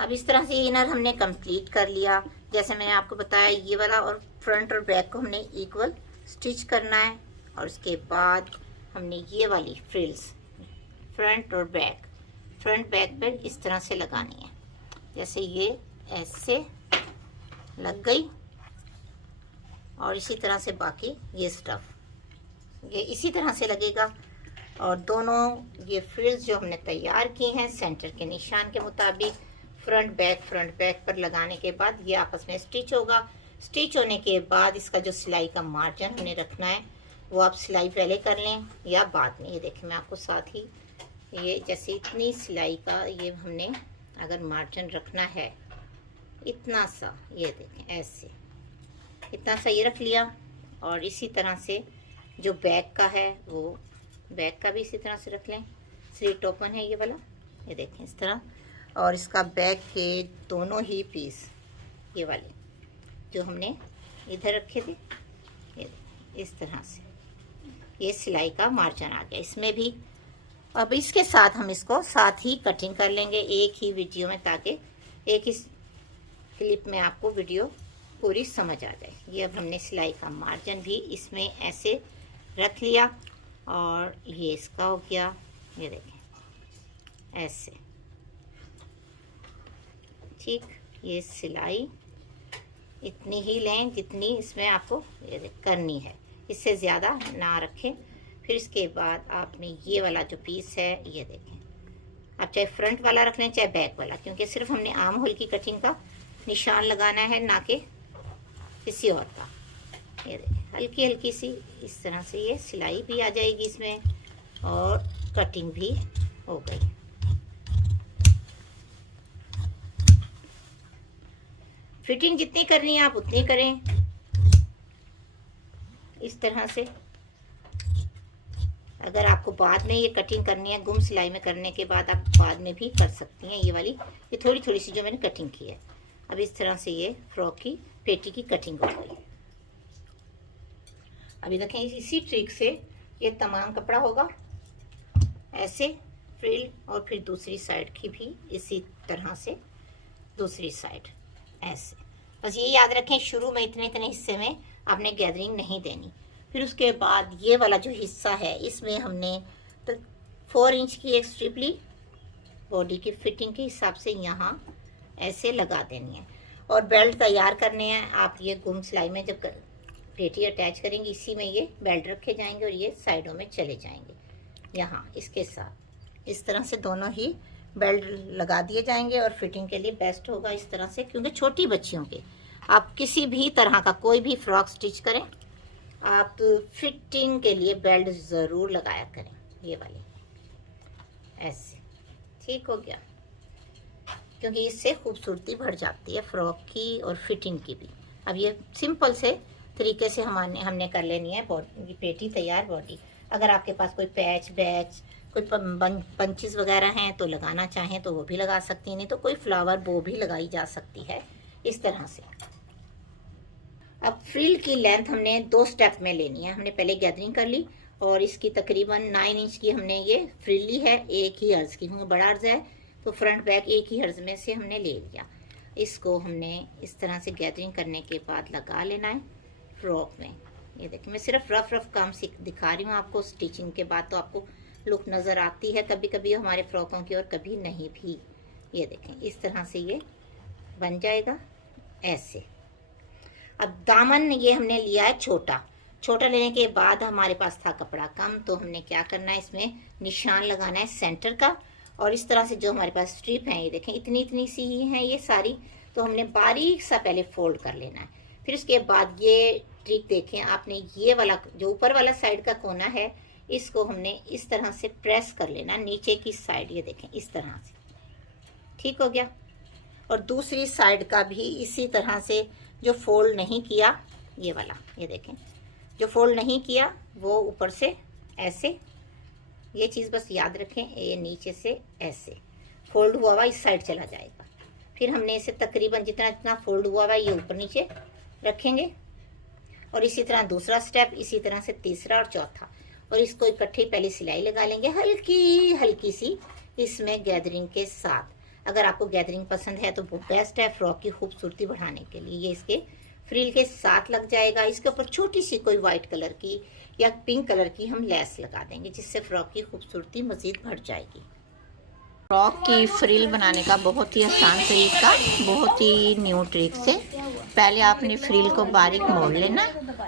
अब इस तरह से इनर हमने कंप्लीट कर लिया। जैसे मैंने आपको बताया, ये वाला और फ्रंट और बैक को हमने इक्वल स्टिच करना है। और उसके बाद हमने ये वाली फ्रिल्स फ्रंट और फ्रंट बैक पे इस तरह से लगानी है। जैसे ये ऐसे लग गई, और इसी तरह से बाकी ये स्टफ ये इसी तरह से लगेगा। और दोनों ये फ्रिल्स जो हमने तैयार की हैं सेंटर के निशान के मुताबिक फ्रंट बैक पर लगाने के बाद ये आपस में स्टिच होगा। स्टिच होने के बाद इसका जो सिलाई का मार्जिन हमने रखना है वो आप सिलाई पहले कर लें या बाद में। ये देखें, मैं आपको साथ ही ये जैसे इतनी सिलाई का ये हमने अगर मार्जिन रखना है इतना सा, ये देखें ऐसे इतना सा ये रख लिया। और इसी तरह से जो बैक का है वो बैक का भी इसी तरह से रख लें। स्लीट ओपन है ये वाला, ये देखें इस तरह। और इसका बैक के दोनों ही पीस ये वाले जो हमने इधर रखे थे, ये इस तरह से ये सिलाई का मार्जिन आ गया इसमें भी। अब इसके साथ हम इसको साथ ही कटिंग कर लेंगे एक ही वीडियो में, ताकि एक ही क्लिप में आपको वीडियो पूरी समझ आ जाए। ये अब हमने सिलाई का मार्जिन भी इसमें ऐसे रख लिया। और ये इसका हो गया, ये देखें ऐसे, ठीक। ये सिलाई इतनी ही लें जितनी इसमें आपको ये करनी है, इससे ज़्यादा ना रखें। फिर इसके बाद आपने ये वाला जो पीस है ये देखें, आप चाहे फ्रंट वाला रख लें चाहे बैक वाला, क्योंकि सिर्फ हमने आर्म होल की कटिंग का निशान लगाना है, ना कि किसी और का। ये देखें हल्की हल्की सी इस तरह से ये सिलाई भी आ जाएगी इसमें और कटिंग भी हो गई। फिटिंग जितनी करनी है आप उतनी करें इस तरह से। अगर आपको बाद में ये कटिंग करनी है गुम सिलाई में करने के बाद, आप बाद में भी कर सकती हैं। ये वाली ये थोड़ी थोड़ी सी जो मैंने कटिंग की है, अब इस तरह से ये फ्रॉक की पेटी की कटिंग हो गई। अभी देखें इसी ट्रिक से ये तमाम कपड़ा होगा ऐसे फ्रिल, और फिर दूसरी साइड की भी इसी तरह से दूसरी साइड ऐसे। बस ये याद रखें शुरू में इतने इतने हिस्से में आपने गैदरिंग नहीं देनी। फिर उसके बाद ये वाला जो हिस्सा है इसमें हमने तो 4 इंच की एक स्ट्रिप ली, बॉडी की फिटिंग के हिसाब से यहाँ ऐसे लगा देनी है। और बेल्ट तैयार करने हैं आप। ये गुम सिलाई में जब पेटी अटैच करेंगे इसी में ये बेल्ट रखे जाएंगे और ये साइडों में चले जाएंगे यहाँ इसके साथ। इस तरह से दोनों ही बेल्ट लगा दिए जाएंगे और फिटिंग के लिए बेस्ट होगा इस तरह से, क्योंकि छोटी बच्चियों के आप किसी भी तरह का कोई भी फ्रॉक स्टिच करें आप फिटिंग के लिए बेल्ट ज़रूर लगाया करें। ये वाली ऐसे, ठीक हो गया, क्योंकि इससे खूबसूरती बढ़ जाती है फ्रॉक की और फिटिंग की भी। अब ये सिंपल से तरीके से हमने कर लेनी है बॉडी पेटी तैयार बॉडी। अगर आपके पास कोई पैच बैच कोई पंचेस वगैरह हैं तो लगाना चाहें तो वो भी लगा सकती हैं, नहीं तो कोई फ्लावर बो भी लगाई जा सकती है इस तरह से। अब फ्रिल की लेंथ हमने 2 स्टेप में लेनी है। हमने पहले गैदरिंग कर ली और इसकी तकरीबन 9 इंच की हमने ये फ्रिल ली है, एक ही अर्ज की, क्योंकि बड़ा अर्ज है तो फ्रंट बैक एक ही अर्ज में से हमने ले लिया। इसको हमने इस तरह से गैदरिंग करने के बाद लगा लेना है फ्रॉक में। ये देखिए मैं सिर्फ रफ काम दिखा रही हूँ आपको, स्टिचिंग के बाद तो आपको लुक नज़र आती है कभी कभी हमारे फ्रॉकों की और कभी नहीं भी। ये देखें इस तरह से ये बन जाएगा ऐसे। अब दामन ये हमने लिया है छोटा लेने के बाद हमारे पास था कपड़ा कम, तो हमने क्या करना है इसमें निशान लगाना है सेंटर का। और इस तरह से जो हमारे पास स्ट्रिप है ये देखें इतनी इतनी सी ही है ये सारी, तो हमने बारीक सा पहले फोल्ड कर लेना है। फिर उसके बाद ये ट्रिक देखें आपने, ये वाला जो ऊपर वाला साइड का कोना है इसको हमने इस तरह से प्रेस कर लेना नीचे की साइड, ये देखें इस तरह से, ठीक हो गया। और दूसरी साइड का भी इसी तरह से जो फोल्ड नहीं किया ये वाला, ये देखें जो फोल्ड नहीं किया वो ऊपर से ऐसे, ये चीज़ बस याद रखें, ये नीचे से ऐसे फोल्ड हुआ हुआ इस साइड चला जाएगा। फिर हमने इसे तकरीबन जितना जितना फोल्ड हुआ हुआ ये ऊपर नीचे रखेंगे। और इसी तरह दूसरा स्टेप, इसी तरह से तीसरा और चौथा, और इसको इकट्ठे पहले सिलाई लगा लेंगे हल्की हल्की सी इसमें गैदरिंग के साथ। अगर आपको गैदरिंग पसंद है तो वो बेस्ट है फ्रॉक की खूबसूरती बढ़ाने के लिए। ये इसके फ्रिल के साथ लग जाएगा। इसके ऊपर छोटी सी कोई वाइट कलर की या पिंक कलर की हम लेस लगा देंगे, जिससे फ्रॉक की खूबसूरती मज़ीद बढ़ जाएगी। फ्रॉक की फ्रिल बनाने का बहुत ही आसान तरीका, बहुत ही न्यू ट्रिक से। पहले आपने फ्रिल को बारीक मोड़ लेना।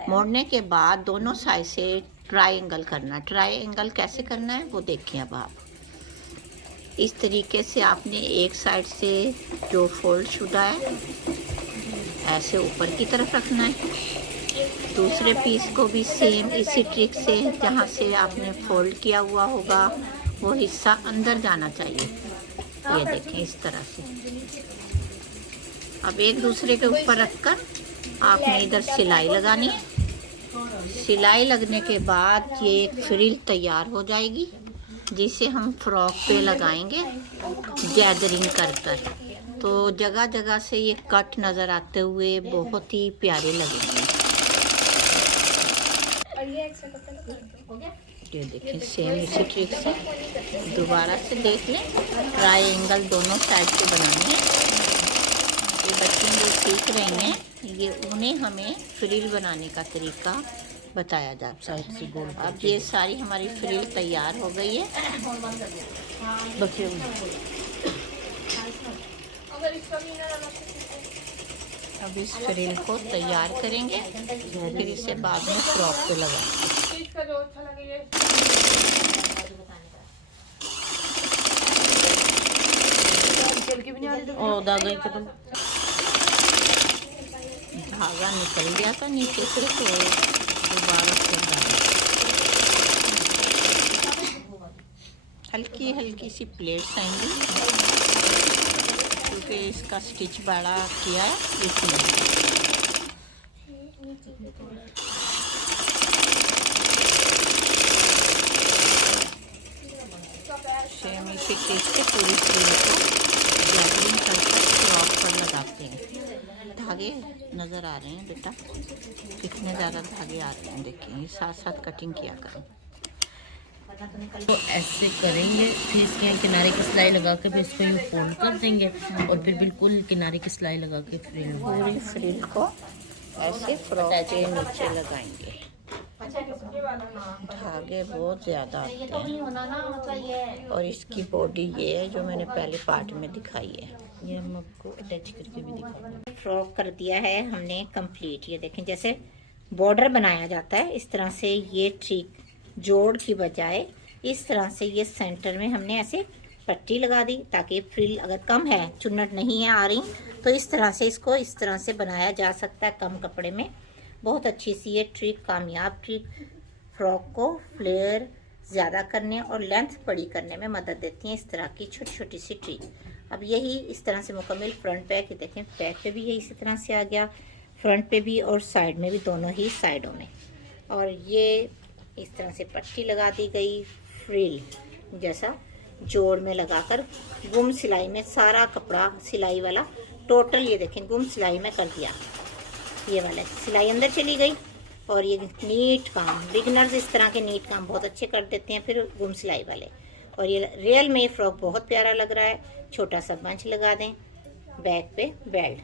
मोड़ने के बाद दोनों साइड से ट्रायंगल करना। ट्रायंगल कैसे करना है वो देखिए अब आप। इस तरीके से आपने एक साइड से जो फोल्ड शुदा है ऐसे ऊपर की तरफ रखना है। दूसरे पीस को भी सेम इसी ट्रिक से, जहाँ से आपने फोल्ड किया हुआ होगा वो हिस्सा अंदर जाना चाहिए। ये देखें इस तरह से। अब एक दूसरे के ऊपर रखकर आपने इधर सिलाई लगानी है। सिलाई लगने के बाद ये फ्रिल तैयार हो जाएगी, जिसे हम फ्रॉक पे लगाएंगे गैदरिंग कर कर। तो जगह जगह से ये कट नज़र आते हुए बहुत ही प्यारे लगेंगे। ये देखिए सेम इसी ट्रिक से दोबारा से देख लें। ट्रायंगल दोनों साइड से बनाने हैं। ये बच्चे जो सीख रहे हैं ये उन्हें हमें फ्रिल बनाने का तरीका बताया जाता है। अब ये सारी हमारी फ्रिल तैयार हो गई है। बच्चे अब इस फ्रिल को तैयार करेंगे, फिर इसे बाद में फ्रॉक पे लगाएंगे। धागा निकल गया था नीचे से, तो दोबारा से हल्की हल्की सी प्लेट्स आएंगी, क्योंकि इसका स्टिच बड़ा किया है इसलिए। सेम इसी ट्रिक से पूरी फ्रिल को गैदरिंग करके फ्रॉक पर लगाते हैं। धागे नज़र आ रहे हैं बेटा, कितने ज़्यादा धागे आ रहे हैं देखिए। साथ साथ कटिंग किया करें। तो ऐसे करेंगे, फिर इसके किनारे की सिलाई लगा के फिर इसको यूँ फोल्ड कर देंगे और फिर बिल्कुल किनारे की सिलाई लगा के फ्रिल पूरी फ्रिल को ऐसे फ्रॉक के नीचे लगाएंगे। धागे बहुत ज़्यादा आते हैं और इसकी बॉडी ये है जो मैंने पहले पार्ट में दिखाई है। ये हम आपको अटैच करके भी दिखाएंगे। फ्रॉक कर दिया है हमने कंप्लीट। ये देखें जैसे बॉर्डर बनाया जाता है इस तरह से ये ट्रिक जोड़ की बजाय इस तरह से ये सेंटर में हमने ऐसे पट्टी लगा दी, ताकि फ्रिल अगर कम है, चुन्नट नहीं है आ रही, तो इस तरह से इसको इस तरह से बनाया जा सकता है कम कपड़े में। बहुत अच्छी सी ये ट्रिक, कामयाब ट्रिक, फ्रॉक को फ्लेयर ज़्यादा करने और लेंथ बड़ी करने में मदद देती है। इस तरह की छोटी छोटी सी ट्रिक। अब यही इस तरह से मुकम्मल फ्रंट बैक देखें, बैक पे भी यही इसी तरह से आ गया, फ्रंट पे भी और साइड में भी, दोनों ही साइडों में। और ये इस तरह से पट्टी लगा दी गई फ्रिल जैसा जोड़ में लगाकर गुम सिलाई में सारा कपड़ा सिलाई वाला टोटल ये देखें गुम सिलाई में कर दिया। ये वाला सिलाई अंदर चली गई और ये नीट काम, बिगनर्स इस तरह के नीट काम बहुत अच्छे कर देते हैं फिर गुम सिलाई वाले। और ये रियल में फ्रॉक बहुत प्यारा लग रहा है। छोटा सा बंच लगा दें, बैक पे बेल्ट,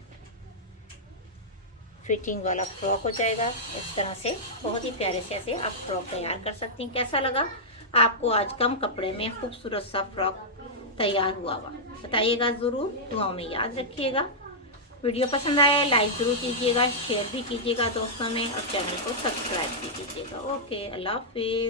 फिटिंग वाला फ्रॉक हो जाएगा। इस तरह से बहुत ही प्यारे से ऐसे आप फ्रॉक तैयार कर सकती हैं। कैसा लगा आपको आज कम कपड़े में खूबसूरत सा फ्रॉक तैयार हुआ बताइएगा ज़रूर, दुआओं में याद रखिएगा। वीडियो पसंद आया लाइक ज़रूर कीजिएगा, शेयर भी कीजिएगा दोस्तों में और चैनल को सब्सक्राइब भी कीजिएगा। ओके, अल्लाह हाफिज़।